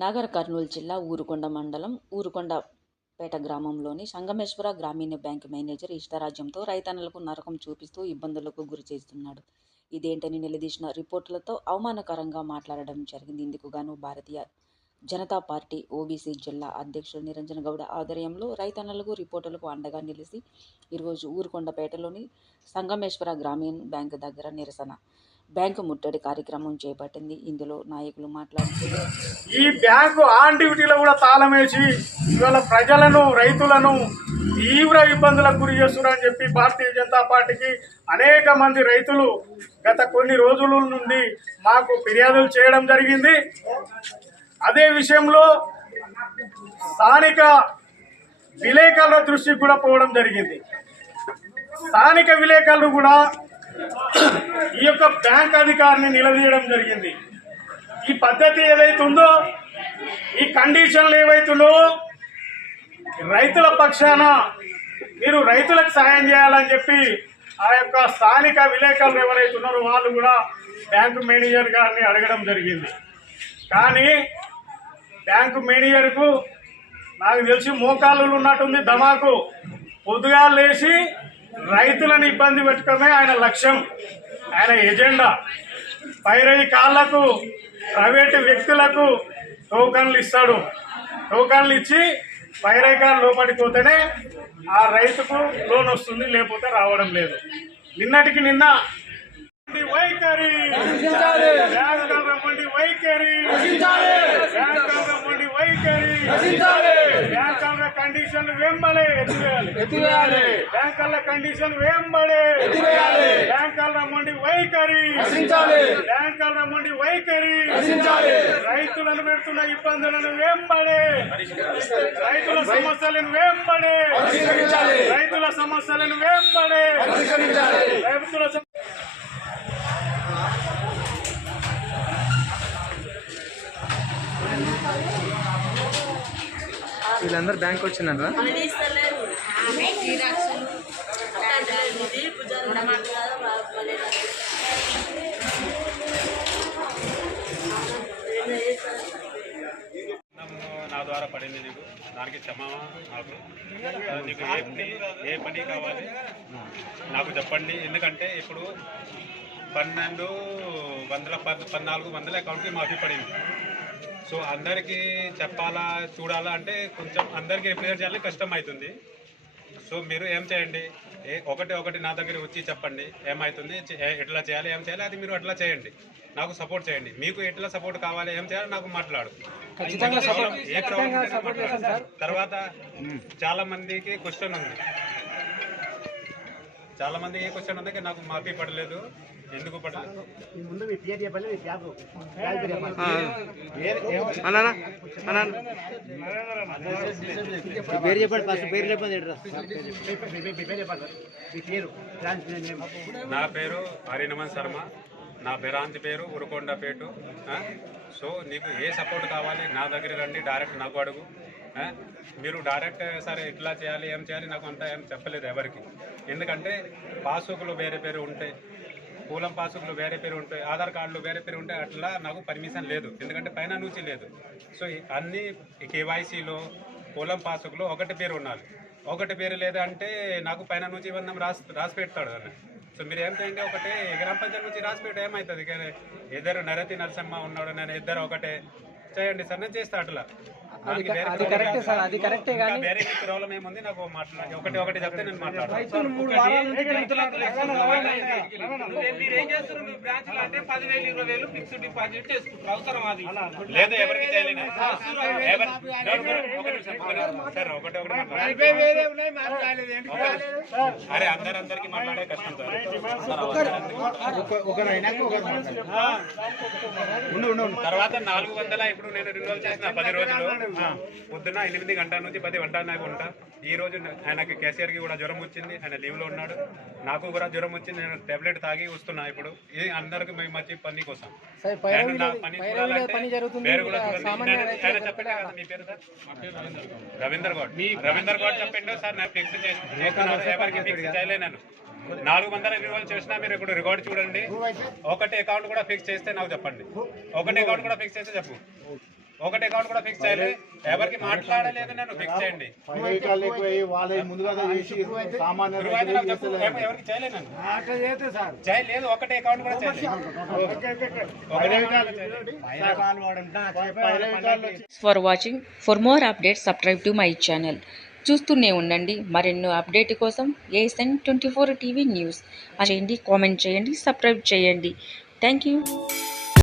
నాగర్ కర్నూలు జిల్లా ఊరుకొండ మండలం ఊరుకొండపేట గ్రామంలోని సంగమేశ్వర గ్రామీణ బ్యాంక్ మేనేజర్ ఇష్టరాజ్యంతో రైతన్నలకు నరకం చూపిస్తూ ఇబ్బందులకు గురి చేస్తున్నాడు. ఇదేంటని నిలదీసిన రిపోర్టులతో అవమానకరంగా మాట్లాడడం జరిగింది. ఇందుకు గాను భారతీయ జనతా పార్టీ ఓబీసీ జిల్లా అధ్యక్షుడు నిరంజన్ గౌడ ఆధ్వర్యంలో రైతన్నలకు రిపోర్టులకు అండగా నిలిచి ఈరోజు ఊరుకొండపేటలోని సంగమేశ్వర గ్రామీణ బ్యాంక్ దగ్గర నిరసన బ్యాంకు ముట్టడి కార్యక్రమం చేపట్టింది. ఇందులో నాయకులు మాట్లాడుతూ ఈ బ్యాంకు ఆన్ డ్యూటీలో కూడా తాళం వేసి ఇవాళ ప్రజలను రైతులను తీవ్ర ఇబ్బందులకు గురి చేస్తున్నారని చెప్పి భారతీయ జనతా పార్టీకి అనేక మంది రైతులు గత కొన్ని రోజుల నుండి మాకు ఫిర్యాదులు చేయడం జరిగింది. అదే విషయంలో స్థానిక విలేకరుల దృష్టికి కూడా పోవడం జరిగింది. స్థానిక విలేకరులు కూడా ఈ యొక్క బ్యాంక్ అధికారిని నిలదీయడం జరిగింది. ఈ పద్ధతి ఏదైతుందో, ఈ కండిషన్లు ఏవైతుందో రైతుల పక్షాన మీరు రైతులకు సాయం చేయాలని చెప్పి ఆ యొక్క స్థానిక విలేకరులు ఎవరైతే ఉన్నారో వాళ్ళు కూడా బ్యాంకు మేనేజర్ గారిని అడగడం జరిగింది. కానీ బ్యాంకు మేనేజర్కు నాకు తెలిసి మోకాళ్ళు ఉన్నట్టుంది ధమాకు. పొద్దుగా లేచి రైతులను ఇబ్బంది పెట్టుకోవడమే ఆయన లక్ష్యం, ఆయన ఎజెండా. పైరై కాళ్లకు ప్రైవేటు వ్యక్తులకు టోకన్లు ఇస్తాడు. టోకన్లు ఇచ్చి పైరై కాళ్ళు లోపలికి పోతేనే ఆ రైతుకు లోన్ వస్తుంది, లేకపోతే రావడం లేదు. నిన్నటికి నిన్న వైఖరి బ్యాంకుల వైఖరి బ్యాంకుల వైఖరి బ్యాంకుల కండిషన్ వెంబడే ఎత్తివేయాలి. బ్యాంకుల కండిషన్ వెంబడే బ్యాంకుల మండి వైఖరి బ్యాంకుల మండి వైఖరి రైతులను పెడుతున్న ఇబ్బందులను వెంబడే రైతుల సమస్యలను వెంబడే రైతుల సమస్యలను వెంబడే రైతుల వీళ్ళందరూ బ్యాంక్ వచ్చినారా? నా ద్వారా పడింది నీకు, దానికి క్షమామా. నాకు నీకు ఏ పని కావాలి నాకు చెప్పండి. ఎందుకంటే ఇప్పుడు 1400 అకౌంట్కి మాఫీ పడింది. సో అందరికీ చెప్పాలా చూడాలా అంటే కొంచెం అందరికీ రిప్రజెంట్ చేయాలి, కష్టం అవుతుంది. సో మీరు ఏం చేయండి, ఒకటి నా దగ్గర వచ్చి చెప్పండి ఏమవుతుంది, ఎట్లా చేయాలి, ఏం చేయాలి, అది మీరు అట్లా చేయండి. నాకు సపోర్ట్ చేయండి. మీకు ఎట్లా సపోర్ట్ కావాలి, ఏం చేయాలి నాకు మాట్లాడు. ఏ ప్రాబ్లం తర్వాత చాలా మందికి క్వశ్చన్ ఉంది, నాకు మాఫీ పడలేదు, ఎందుకు పడలేదు? నా పేరు హరినమన్ శర్మ, నా బెరాంతి పేరు ఊరుకొండపేట. సో నీకు ఏ సపోర్ట్ కావాలి నా దగ్గర రండి, డైరెక్ట్ నాకు అడుగు. మీరు డైరెక్ట్ సరే ఇట్లా చేయాలి ఏం చేయాలి నాకు అంతా ఏం చెప్పలేదు ఎవరికి. ఎందుకంటే పాస్బుక్లు వేరే పేరు ఉంటాయి, పొలం పాస్బుక్లు వేరే పేరు ఉంటాయి, ఆధార్ కార్డులు వేరే పేరు ఉంటాయి. అట్లా నాకు పర్మిషన్ లేదు, ఎందుకంటే పైన నుంచి లేదు. సో అన్ని కేవైసీలో పొలం పాస్బుక్లో ఒకటి పేరు ఉండాలి. ఒకటి పేరు లేదంటే నాకు పైన నుంచి ఇవన్నీ రాసి పెడతాడు అని. సో మీరు ఏం చేయండి, ఒకటే గ్రామ పంచాయతీ నుంచి రాసి పెట్టి ఏమవుతుంది, ఇద్దరు నరతి నరసింహ ఉన్నాడు, నేను ఇద్దరు ఒకటే చేయండి సార్, నేను చేస్తా. అట్లా వేరే ప్రాబ్లం ఏముంది నాకు మాట్లాడి ఒకటి చెప్తే నేను మాట్లాడతాను. లేదు ఎవరికి చేయలేదు సార్, ఒకటి అరే అందరికి మాట్లాడే కష్టం సార్. తర్వాత 400 ఇప్పుడు నేను రెన్యువల్ చేసిన 10 రోజులు పొద్దున్న 8 గంటల నుంచి 10 గంటల దాకా ఉంటా. ఈ రోజు ఆయనకి కేసీఆర్కి కూడా జ్వరం వచ్చింది, ఆయన లీవ్లో ఉన్నాడు. నాకు కూడా జ్వరం వచ్చింది, నేను టాబ్లెట్ తాగి వస్తున్నా. ఇప్పుడు ఇది అందరికి మేము మంచి పని కోసం నేను నా పని చూడాలంటే పేరు కూడా చూడండి. ఆయన చెప్పండి కదా మీ పేరు సార్? రవీందర్ గౌడ్ చెప్పిండు సార్. నేను ఫిక్స్ చేసి ఫిక్స్ చేయలే. నేను 400 రినివల్ చేసినా మీరు ఇప్పుడు రికార్డు చూడండి. ఒకటి అకౌంట్ కూడా ఫిక్స్ చేస్తే నాకు చెప్పండి. ఒకటి అకౌంట్ కూడా ఫిక్స్ చేస్తే చెప్పు. ఒకటి అకౌంట్ కూడా ఫిక్స్ చేయలే, ఎవరికి మాట్లాడలేదు. నేను ఫిక్స్ చేయండి. ఎవరికి చేయలేదు, చేయలేదు. ఒకటి అకౌంట్ కూడా చేయలేదు. For watching. For more updates subscribe to my channel. చూస్తూనే ఉండండి మరెన్నో అప్డేట్ కోసం ASN 24 టీవీ న్యూస్. చేయండి, కామెంట్ చేయండి, సబ్స్క్రైబ్ చేయండి. Thank you.